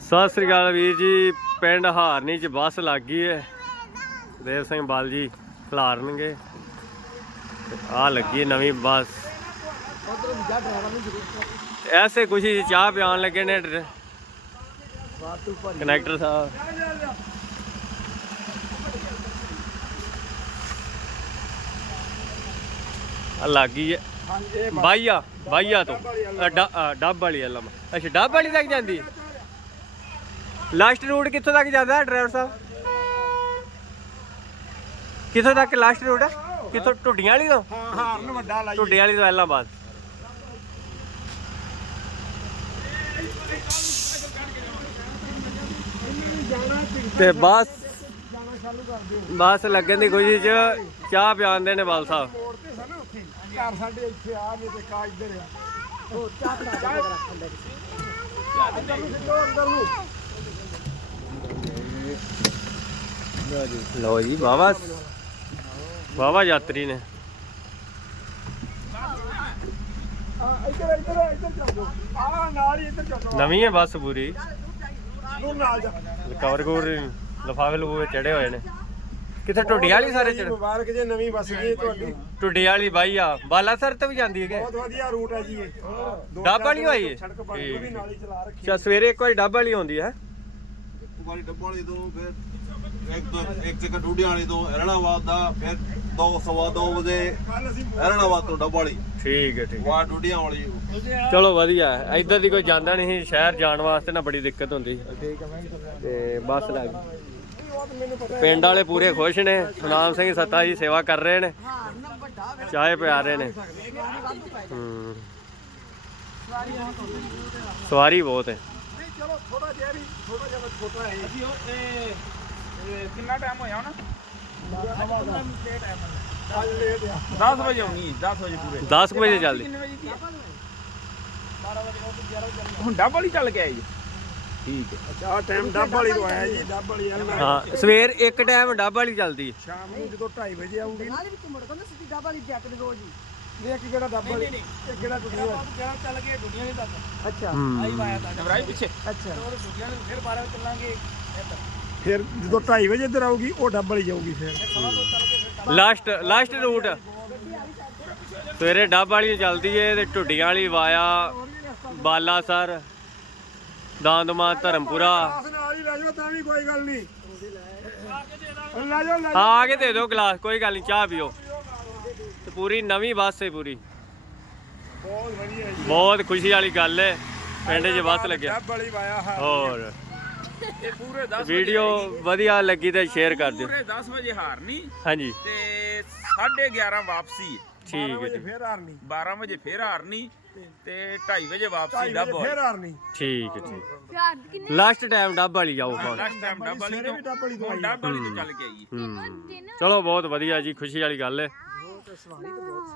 ਸਤਿ ਸ੍ਰੀ ਅਕਾਲ ਵੀਰ ਜੀ, ਪਿੰਡ ਹਾਰਨੀ ਚ ਬੱਸ ਲੱਗ ਗਈ ਹੈ ਦੇਵ ਸਿੰਘ ਬਾਲ ਜੀ ਖਿਲਾਰਨਗੇ। ਆ ਲੱਗੀ ਨਵੀਂ ਬੱਸ। ਐਸੇ ਖੁਸ਼ੀ ਚ ਚਾਹ ਪਿਆਉਣ ਲੱਗੇ ਨੇ ਡਰ- ਕਨੈਕਟਰ ਸਾਹਿਬ। ਆ ਲੱਗ ਗਈ ਹੈ ਬਾਈਆ ਬਾਈਆ ਤੋਂ। ਡੱਬ ਵਾਲੀ ਅਲਮ ਅੱਛਾ, ਡੱਬ ਵਾਲੀ ਤੱਕ ਜਾਂਦੀ ਲਾਸਟ ਰੂਟ ਕਿੱਥੋਂ ਤੱਕ ਜਾਂਦਾ ਡਰਾਈਵਰ ਸਾਹਿਬ? ਕਿੱਥੋਂ ਤੱਕ ਲਾਸਟ ਰੂਟ ਹੈ? ਕਿੱਥੋਂ ਟੁੱਡੀਆਂ ਵਾਲੀ ਤੋਂ? ਹਾਂ ਹਾਰਨ ਵੱਡਾ ਲਾਈ ਟੁੱਡੀਆਂ ਵਾਲੀ ਤੋਂ ਇਲਾਹਾਬਾਦ ਜਾਣਾ ਤੇ ਬਸ ਬਸ ਲੱਗਣ ਦੀ ਖੁਸ਼ੀ ਚ ਚਾਹ ਪਿਆਉਂਦੇ ਨੇ ਬਾਲ ਸਾਹਿਬ। ਘਰ ਸਾਡੇ ਇੱਥੇ ਆ ਨਹੀਂ ਤੇ ਕਾ ਇੱਧਰ ਆ। ਉਹ ਚਾਹ ਬਣਾ ਕੇ ਰੱਖਣ ਦੇ ਨੂੰ। ਸਿੱਧੋ ਅੰਦਰ ਨੂੰ ਲੋ ਜੀ ਬਾਬਾ ਬਾਬਾ ਯਾਤਰੀ ਨੇ ਆ ਇੱਧਰ ਇੱਧਰ ਇੱਧਰ ਚੱਲ ਜਾਓ ਆ ਨਾਲ ਹੀ ਇੱਧਰ ਚੱਲ ਜਾਓ ਨਵੀਂ ਹੈ ਬੱਸ ਪੂਰੀ। ਜਾ ਕਵਰ ਕਵਰ ਲਫਾਫੇ ਲਫੂਫੇ ਚੜੇ ਹੋਏ ਨੇ। ਕਿੱਥੇ ਟੁੱਡੀਆਂ ਵਾਲੀ ਸਾਰੇ ਚੜ ਮੁਬਾਰਕ ਜੇ ਨਵੀਂ ਬੱਸ ਜੀ ਤੁਹਾਡੀ। ਟੁੱਡੀਆਂ ਵਾਲੀ ਬਾਈ ਆ ਬਾਲਾਸਰ ਤੋਂ ਵੀ ਜਾਂਦੀ ਹੈਗੇ। ਬਹੁਤ ਵਧੀਆ ਰੂਟ ਹੈ ਜੀ ਇਹ। ਡੱਬ ਵਾਲੀ ਚਾਰ ਹੋਈ ਹੈ? ਸੜਕ ਬਣ ਗਈ, ਉਹ ਵੀ ਨਾਲ ਹੀ ਚਲਾ ਰੱਖੀ ਅੱਛਾ ਸਵੇਰੇ ਇੱਕ ਵਾਰੀ ਡੱਬ ਵਾਲੀ ਆਉਂਦੀ ਹੈ। ਵਾਲੀ ਡੱਬਾ ਵਾਲੀ ਤੋਂ ਫਿਰ ਇੱਕ ਤੋਂ ਇੱਕ ਇੱਕ ਡੂਡੀਆਂ ਵਾਲੀ ਤੋਂ ਐਰਣਾਬਾਦ ਦਾ ਫਿਰ ਦੋ ਸਵਾ ਦੋ ਵਜੇ ਕੱਲ ਅਸੀਂ ਐਰਣਾਬਾਦ ਤੋਂ ਡੱਬਾ ਵਾਲੀ। ਠੀਕ ਹੈ ਠੀਕ ਵਾ ਡੂਡੀਆਂ ਵਾਲੀ। ਚਲੋ ਵਧੀਆ ਹੈ। ਇੱਧਰ ਦੀ ਕੋਈ ਜਾਂਦਾ ਨਹੀਂ ਸ਼ਹਿਰ ਜਾਣ ਵਾਸਤੇ ਨਾ ਬੜੀ ਦਿੱਕਤ ਹੁੰਦੀ ਤੇ ਬੱਸ ਲੱਗ ਗਈ। ਪਿੰਡ ਵਾਲੇ ਪੂਰੇ ਖੁਸ਼ ਨੇ। ਸੁਨਾਮ ਸਿੰਘ ਸੱਤਾ ਜੀ ਸੇਵਾ ਕਰ ਰਹੇ ਨੇ। ਚਾਹੇ ਪਿਆ ਰਹੇ ਨੇ। ਹੂੰ। ਸਵਾਰੀ ਬਹੁਤ ਹੈ। ਚਲੋ ਥੋੜਾ ਜਿਹਾ ਵੀ ਥੋੜਾ ਜਿਹਾ ਛੋਟਾ ਹੈ ਅਸੀਂ ਉਹ ਇਹ ਇਹ ਕਿੰਨਾ ਟਾਈਮ ਹੋਇਆ ਹੁਣ? ਅੱਜ ਲੇਟ ਆ। 10 ਵਜੇ ਆਉਣੀ 10 ਵਜੇ ਪੂਰੇ। 10 ਵਜੇ ਚੱਲਦੀ। ਕਿੰਨੇ ਵਜੇ ਦੀ ਹੁਣ ਡੱਬ ਵਾਲੀ ਚੱਲ ਕੇ ਆਈ ਜੀ ਠੀਕ ਹੈ। ਅੱਛਾ ਟਾਈਮ ਡੱਬ ਵਾਲੀ ਤੋਂ ਆਇਆ ਜੀ ਡੱਬ ਵਾਲੀ ਆ ਮੈਂ ਹਾਂ ਸਵੇਰ ਇੱਕ ਟਾਈਮ ਡੱਬ ਵਾਲੀ ਚੱਲਦੀ ਹੈ। ਸ਼ਾਮ ਨੂੰ ਜਦੋਂ 2:30 ਵਜੇ ਆਉਂਗੀ ਨਾਲ ਵਿੱਚ ਮੁੜ ਕਹਿੰਦਾ ਸਿੱਧੀ ਡੱਬ ਵਾਲੀ ਦੇ ਰੋਜ਼ ਹੀ ਇਹ ਇੱਕ ਕਿਹੜਾ ਡੱਬ ਵਾਲੀ? ਇਹ ਕਿਹੜਾ ਟੁੱਟੀ ਹੋਇਆ ਜਿਹੜਾ ਚੱਲ ਕੇ ਦੁਨੀਆ ਦੇ ਤੱਕ ਅੱਛਾ। ਹੂੰ। ਆਇਆ ਤਾਂ। ਜਬਰਾਈ ਪਿੱਛੇ। ਅੱਛਾ। ਹੋਰ ਦੁਨੀਆ ਦੇ ਫਿਰ 12 ਵਜੇ ਚੱਲਾਂਗੇ। ਇੱਧਰ ਫਿਰ ਜਦੋਂ 2:30 ਵਜੇ ਇੱਧਰ ਆਊਗੀ ਉਹ ਡੱਬ ਵਾਲੀ ਜਾਊਗੀ ਫਿਰ। ਲਾਸਟ ਲਾਸਟ ਰੂਟ ਸਵੇਰੇ ਡੱਬ ਵਾਲੀ ਚੱਲਦੀ ਏ ਤੇ ਟੁੱਡੀਆਂ ਵਾਲੀ ਵਾਇਆ ਬਾਲਾਸਰ ਦਾਂਦਮਾ ਧਰਮਪੁਰਾ। ਆਸ ਨਾਲ ਹੀ ਲੈ ਜਾਓ ਤਾਂ ਵੀ ਕੋਈ ਗੱਲ ਨਹੀਂ। ਲੈ ਜਾਓ ਲੈ ਹਾਂ ਆ ਕੇ ਦੇ ਦਿਓ ਗਲਾਸ ਕੋਈ ਗੱਲ ਨਹੀਂ ਚਾਹ ਪੀਓ। ਪੂਰੀ ਨਵੀਂ ਬੱਸ ਏ ਪੂਰੀ। ਬਹੁਤ ਵਧੀਆ ਜੀ। ਬਹੁਤ ਖੁਸ਼ੀ ਵਾਲੀ ਗੱਲ ਏ ਪਿੰਡ 'ਚ ਬੱਸ ਲੱਗਿਆ। ਵਾਇਆ ਹਾਂ ਹੋਰ। ਇਹ ਪੂਰੇ 10 ਵੀਡੀਓ ਵਧੀਆ ਲੱਗੀ ਤੇ ਸ਼ੇਅਰ ਕਰ ਦਿਓ। ਪੂਰੇ 10 ਵਜੇ ਹਾਰਨੀ ਹਾਂਜੀ। ਤੇ 11:30 ਵਾਪਸੀ ਠੀਕ ਹੈ ਜੀ। ਫੇਰ ਹਾਰਨੀ। 12 ਵਜੇ ਫੇਰ ਹਾਰਨੀ ਤੇ 2:30 ਵਜੇ ਵਾਪਸੀ 2:30 ਡੱਬ ਵਜੇ ਫੇਰ ਹਾਰਨੀ। ਠੀਕ ਹੈ ਠੀਕ ਲਾਸਟ ਟਾਈਮ ਡੱਬ ਵਾਲੀ ਜਾਓ ਹੁਣ ਲਾਸਟ ਟਾਈਮ ਡੱਬ ਵਾਲੀ ਡੱਬ ਵਾਲੀ ਤੋਂ ਤੋਂ ਆਈ। ਡੱਬ ਵਾਲੀ ਤੋਂ ਚੱਲ ਕੇ ਆਈ। ਹੂੰ। ਚਲੋ ਬਹੁਤ ਵਧੀਆ ਜੀ ਖੁਸ਼ੀ ਵਾਲੀ ਗੱਲ ਏ ਬਹੁਤ ਸਵਾਰੀ ਤੇ ਬਹੁਤ